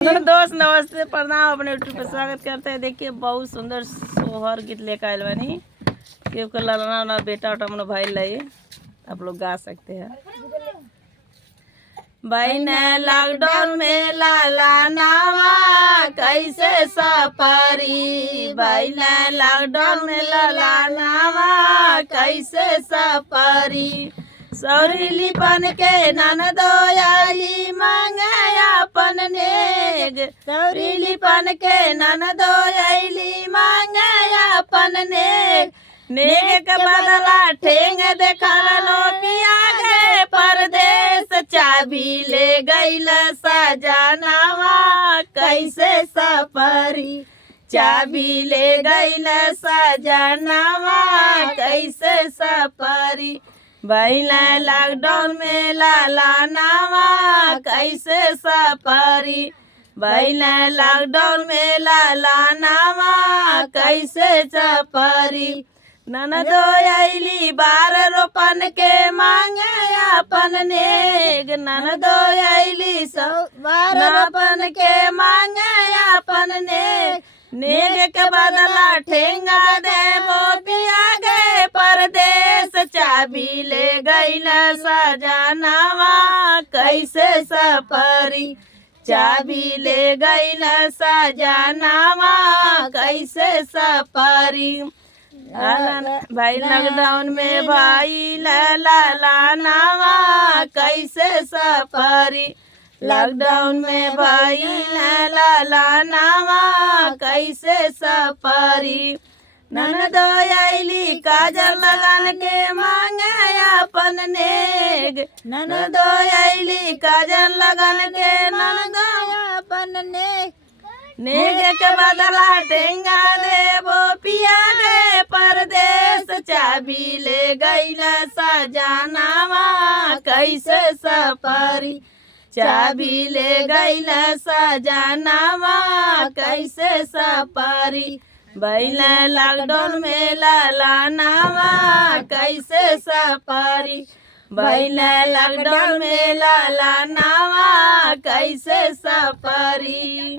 दोस्त नमस्ते प्रणाम, अपने यूट्यूब पे स्वागत करते हैं। देखिए बहुत सुंदर सोहर गीत लेकर आयल बनी के लाना ना बेटा उठा मन भाई लाइए, आप लोग गा सकते हैं। भाई ने लॉकडाउन में लाला नावा कैसे सफरी, भाई ने लॉकडाउन में लाला नावा कैसे सफरी, सौरीली पन के ननदो आई मांगे अपन नेग, सौरीली पन के ननदो आईली मांगे अपन नेग, नेग के बदला ठेंग देखालो पिया गए परदेश, चाबी ले गईल सजनावा कैसे सफरी, चाबी ले गईल सजनावा कैसे सफरी, भैला लॉकडाउन में लाला नावा कैसे सफरी, भैला लॉकडाउन में लाला नावा कैसे सफरी, ननदो आईली बार रोपन के मांगे अपन नेग, ननदो आईली बार रोपन के मांगे अपन नेग, नेग के बदला ठेंगा देबो पिया गए परदेश, चाबी ले गईल सजनावा कैसे सफरी, चाबी ले गईल सजनावा कैसे सफरी, भाई लॉकडाउन में भाई लाला नावा कैसे सफरी, लॉकडाउन में भाई लाला नावा कैसे सफरी, ननदो आईली काजल लगान के मांगे अपन नेग, ननदो आईली काजल लगान के ननदो अपन नेग, नेग के बदला टेंगा देबो पिया गे परदेश, चाबी ले गईल सजनावा कैसे सफरी, चाबी ले गईल सजनावा कैसे सफरी, भैला लॉकडाउन में लाला नावा कैसे सफरी, भैला लॉकडाउन में लाला नावा कैसे सफरी।